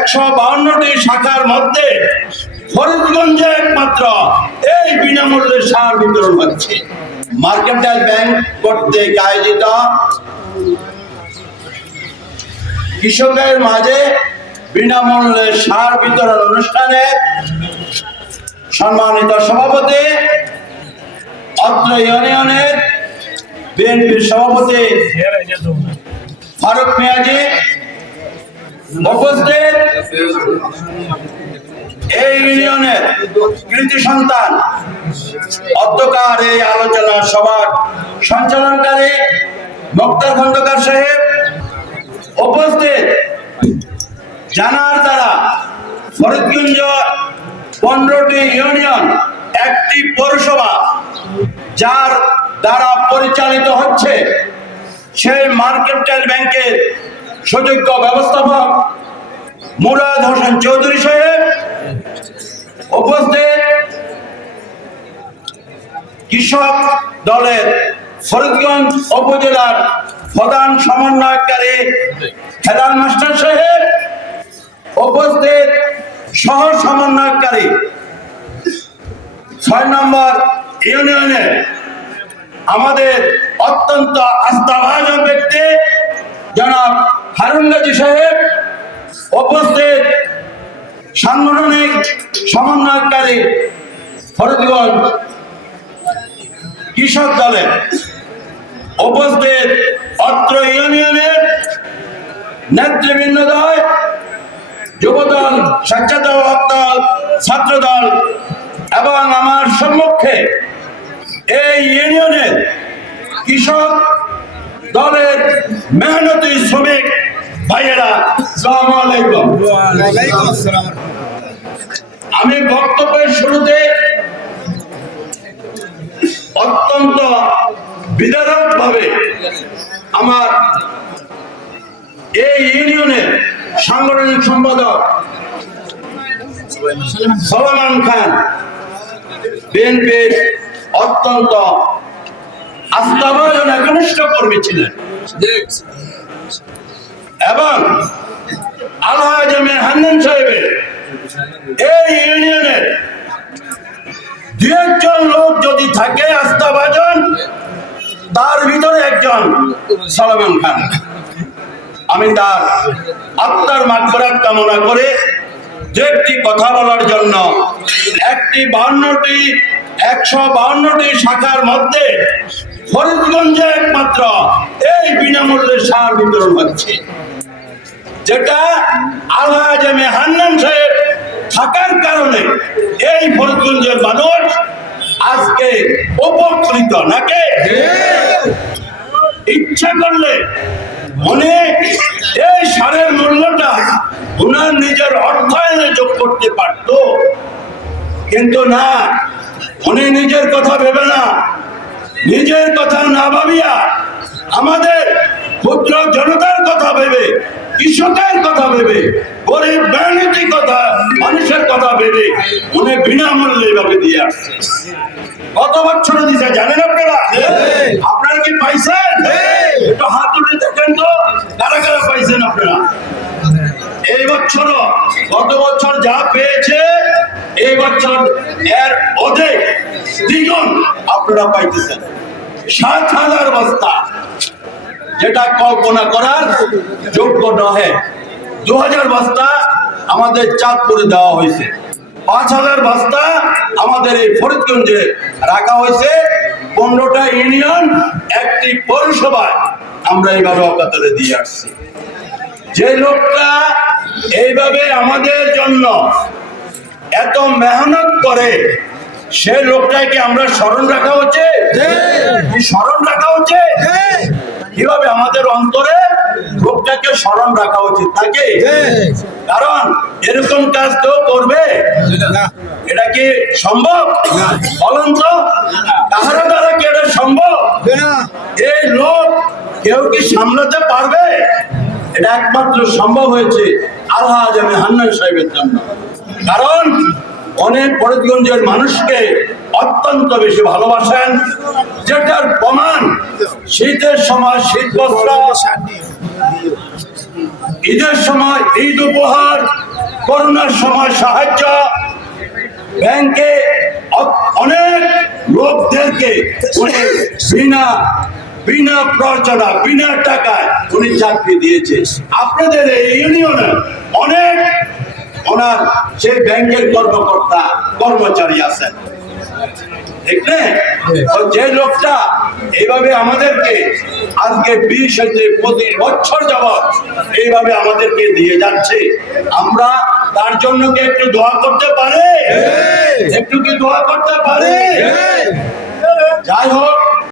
152টি শাখার মধ্যে ফরিদগঞ্জে একমাত্র এই বিনামূল্যে সার বিতরণ হচ্ছে। মার্কেন্টাইল ব্যাংক কর্তৃক আয়োজিত কৃষকের মাঝে বিনামূল্যে সার বিতরণ অনুষ্ঠানে সম্মানিত সভাপতি, অত্র ইউনিয়নের বিএনপির সভাপতি ফারুক মিয়াজি উপস্থিত, এই ইউনিয়নের কৃতি সন্তান অধ্যকার এই আলোচনা সভার সঞ্চালনকারী মুক্তার খন্দকার সাহেব উপস্থিত, জানার দ্বারা ফরিদগঞ্জ 15টি ইউনিয়ন একটি পৌরসভা যার দ্বারা পরিচালিত হচ্ছে সেই মার্কেন্টাইল ব্যাংকের সুযোগ্য ব্যবস্থাপক মুরাদ হোসেন চৌধুরী সাহেব উপস্থিত, কৃষক দলের ফরিদগঞ্জ উপজেলার প্রধান সমন্বয়কারী হেলাল মাস্টার সাহেব উপস্থিত, সহ সমন্বয়কারী 6 নম্বর ইউনিয়নের আমাদের অত্যন্ত আস্থাভাজন ব্যক্তি জনাব হারুন গাজী সাহেব উপস্থিত, সাংগঠনিক সমন্বয়কারী ফরিদগঞ্জ কৃষক দলের উপস্থিত, অত্র ইউনিয়নের নেতৃবৃন্দদ্বয়, যুবদল, স্বেচ্ছাসেবক দল, ছাত্রদল এবং আমার সম্মুখে এই ইউনিয়নের কৃষক দলের মেহনতি শ্রমিক ভাইয়েরা, আসসালামু আলাইকুম। আমি বক্তব্যের শুরুতে অত্যন্ত বিদারক ভাবে আমার এই ইউনিয়নের সাংগঠনিক সম্পাদক সলমান খান, বিএনপির অত্যন্ত আস্থাভাজন একনিষ্ঠ কর্মী ছিলেন এবং আলহাজ হান্নান সাহেবের এই ইউনিয়নের 2-1 লোক যদি থাকে আস্থাভাজন, তার ভিতরে একজন সলমান খান। আমি তার আত্মার মাগফিরাত কামনা করে যে একটি কথা বলার জন্য, 152টি শাখার মধ্যে ফরিদগঞ্জে একমাত্র এই বিনামূল্যে সার বিতরণ হচ্ছে, যেটা আলহাজ হান্নান সাহেব থাকার কারণে এই ফরিদগঞ্জের মানুষ আজকে উপকৃত। নাকি ইচ্ছা করলে উনি এই সারের মূল্যটা উনার নিজের অর্থায়নে যোগ করতে পারত, কিন্তু না, উনি নিজের কথা ভেবে না, নিজের কথা না ভাবিয়া আমাদের ক্ষুদ্র জনতার কথা ভেবে, কৃষকের কথা ভেবে, গরিব মেহনতি কথা মানুষের কথা ভেবে উনি বিনামূল্যে এভাবে দিয়ে আসছে। কত বছর দিছে জানেন আপনারা? আপনারা কি পাইছেন? একটু হাত তুলে দেখেন তো, কারা কারা পাইছেন আপনারা এই বছর? গত বছর যা পেয়েছে এই বছর এর অধিক দ্বিগুণ আপনারা পাইতেছেন। 7,000 বস্তা, যেটা কল্পনা করার যোগ্য নহে। 2,000 বস্তা আমাদের চাঁদপুরে দেওয়া হয়েছে, 5,000 বস্তা আমাদের এই ফরিদগঞ্জে রাখা হয়েছে। 15টা ইউনিয়ন একটি পৌরসভায় আমরা এইভাবে অকাতরে দিয়ে আসছি। যে লোকটা এইভাবে আমাদের জন্য এত মেহনত করে, সে লোকটাকে আমরা স্মরণ রাখা উচিত, স্মরণ রাখা উচিত। কিভাবে আমাদের অন্তরে লোকটাকে স্মরণ রাখা উচিত থাকে, কারণ এরকম কাজ কেউ করবে? এটা কি সম্ভব? বলুন তো, কাহার দ্বারা কি এটা সম্ভব? এই লোক কেউ কি সামলাতে পারবে? এটা একমাত্র সম্ভব হয়েছে আলহাজ হান্নান সাহেবের জন্য, কারণ অনেক ফরিদগঞ্জের মানুষকে অত্যন্ত বেশি ভালোবাসেন, যেটার প্রমাণ শীতের সময় শীত বস্ত্র, ঈদের সময় ঈদ উপহার, করোনার সময় সাহায্য, ব্যাংকে অনেক লোকদেরকে উনি বিনা প্ররোচনা, বিনা টাকায় উনি চাকরি দিয়েছে। আপনাদের এই ইউনিয়নে অনেক ওনার সেই ব্যাংকের কর্মকর্তা কর্মচারী আছেন, ঠিক না? যে লোকটা এইভাবে আমাদেরকে আজকে 20 হইতে 25 বছর যাবৎ এইভাবে আমাদেরকে দিয়ে যাচ্ছে, আমরা তার জন্য কি একটু দোয়া করতে পারি? একটু কি দোয়া করতে পারি? যাই হোক,